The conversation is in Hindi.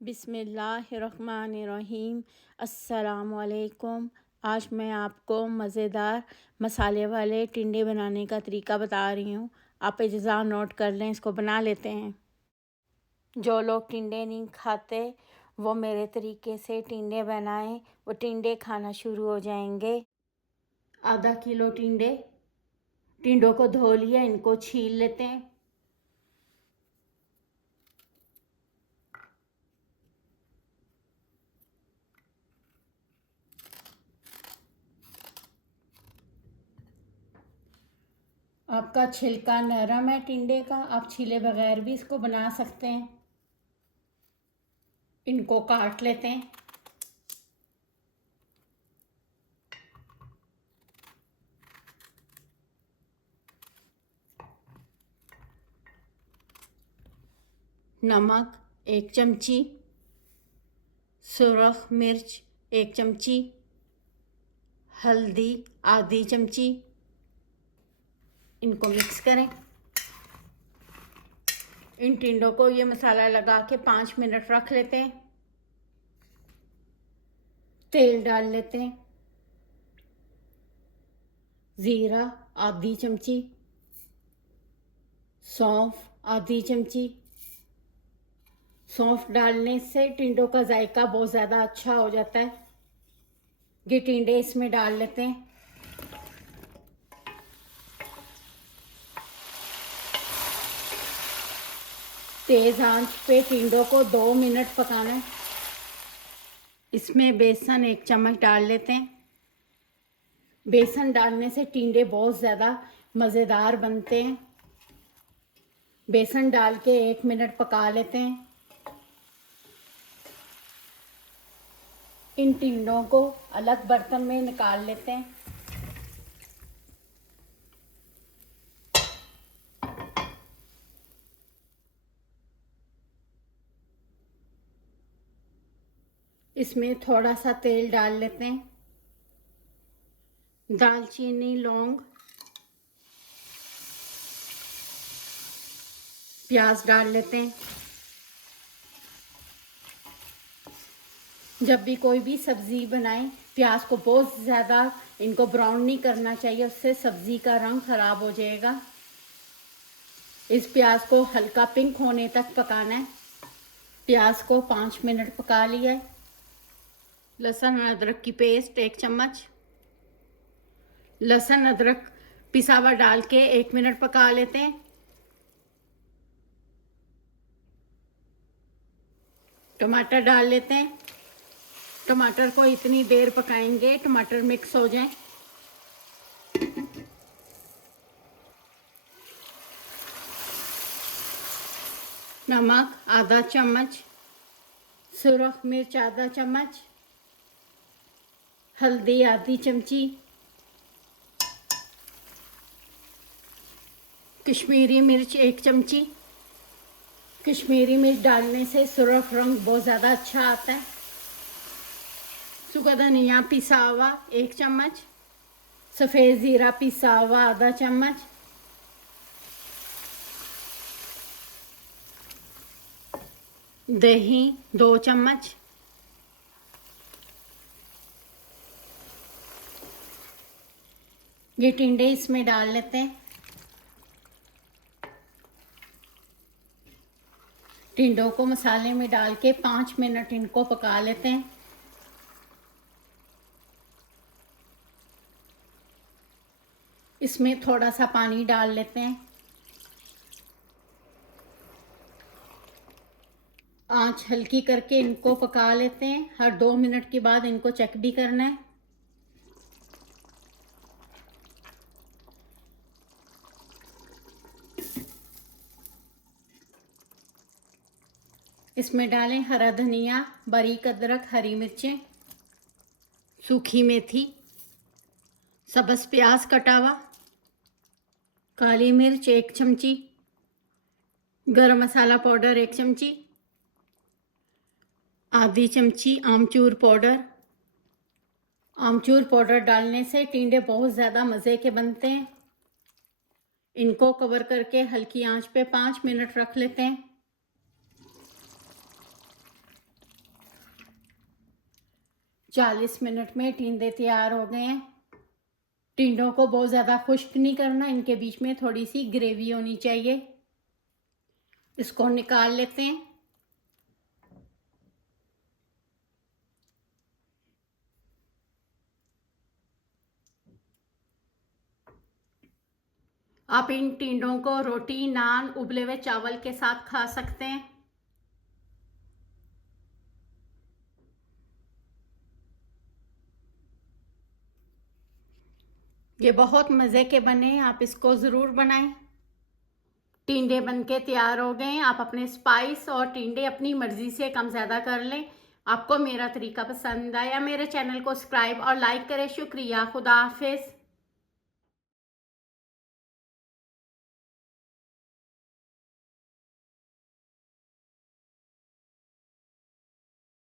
बिस्मिल्लाहिर्रहमानिर्रहीम। अस्सलामुअलैकुम। आज मैं आपको मज़ेदार मसाले वाले टिंडे बनाने का तरीका बता रही हूँ। आप इजाज़ा नोट कर लें, इसको बना लेते हैं। जो लोग टिंडे नहीं खाते वो मेरे तरीके से टिंडे बनाएं, वो टिंडे खाना शुरू हो जाएंगे। आधा किलो टिंडों को धो लिया, इनको छील लेते हैं। आपका छिलका नरम है टिंडे का, आप छीले बगैर भी इसको बना सकते हैं। इनको काट लेते हैं। नमक 1 चमची, सुरख मिर्च 1 चमची, हल्दी आधी चमची। इनको मिक्स करें। इन टिंडों को ये मसाला लगा के 5 मिनट रख लेते हैं। तेल डाल लेते हैं। ज़ीरा आधी चमची, सौंफ आधी चमची। सौंफ डालने से टिंडों का जायका बहुत ज़्यादा अच्छा हो जाता है। ये टिंडे इसमें डाल लेते हैं। तेज़ आंच पे टिंडों को 2 मिनट पकाना है। इसमें बेसन 1 चम्मच डाल लेते हैं। बेसन डालने से टिंडे बहुत ज़्यादा मज़ेदार बनते हैं। बेसन डाल के 1 मिनट पका लेते हैं। इन टिंडों को अलग बर्तन में निकाल लेते हैं। इसमें थोड़ा सा तेल डाल लेते हैं। दालचीनी, लौंग, प्याज डाल लेते हैं। जब भी कोई भी सब्ज़ी बनाएं, प्याज को बहुत ज़्यादा इनको ब्राउन नहीं करना चाहिए, उससे सब्ज़ी का रंग ख़राब हो जाएगा। इस प्याज को हल्का पिंक होने तक पकाना है। प्याज को 5 मिनट पका लिया है। लहसुन अदरक की पेस्ट 1 चम्मच। लहसुन अदरक पिसा हुआ डाल के 1 मिनट पका लेते हैं। टमाटर डाल लेते हैं। टमाटर को इतनी देर पकाएंगे टमाटर मिक्स हो जाएं। नमक आधा चम्मच, सुरख मिर्च आधा चम्मच, हल्दी आधी चमची, कश्मीरी मिर्च 1 चमची। कश्मीरी मिर्च डालने से सुरख रंग बहुत ज़्यादा अच्छा आता है। सूखा धनिया पिसा हुआ 1 चम्मच, सफ़ेद ज़ीरा पिसा हुआ आधा चम्मच, दही 2 चम्मच, ये टिंडे इसमें डाल लेते हैं। टिंडों को मसाले में डाल के 5 मिनट इनको पका लेते हैं। इसमें थोड़ा सा पानी डाल लेते हैं। आंच हल्की करके इनको पका लेते हैं। हर 2 मिनट के बाद इनको चेक भी करना है। इसमें डालें हरा धनिया, बारीक अदरक, हरी मिर्चें, सूखी मेथी, सब्ज़ प्याज कटा हुआ, काली मिर्च 1 चमची, गरम मसाला पाउडर 1 चमची, आधी चमची आमचूर पाउडर। आमचूर पाउडर डालने से टिंडे बहुत ज़्यादा मज़े के बनते हैं। इनको कवर करके हल्की आंच पे 5 मिनट रख लेते हैं। 40 मिनट में टिंडे तैयार हो गए हैं। टिंडों को बहुत ज़्यादा खुश्क नहीं करना, इनके बीच में थोड़ी सी ग्रेवी होनी चाहिए। इसको निकाल लेते हैं। आप इन टिंडों को रोटी, नान, उबले हुए चावल के साथ खा सकते हैं। ये बहुत मज़े के बने, आप इसको ज़रूर बनाएं। टिंडे बनके तैयार हो गए हैं। आप अपने स्पाइस और टिंडे अपनी मर्ज़ी से कम ज़्यादा कर लें। आपको मेरा तरीका पसंद आया, मेरे चैनल को सब्सक्राइब और लाइक करें। शुक्रिया। खुदा हाफिज़।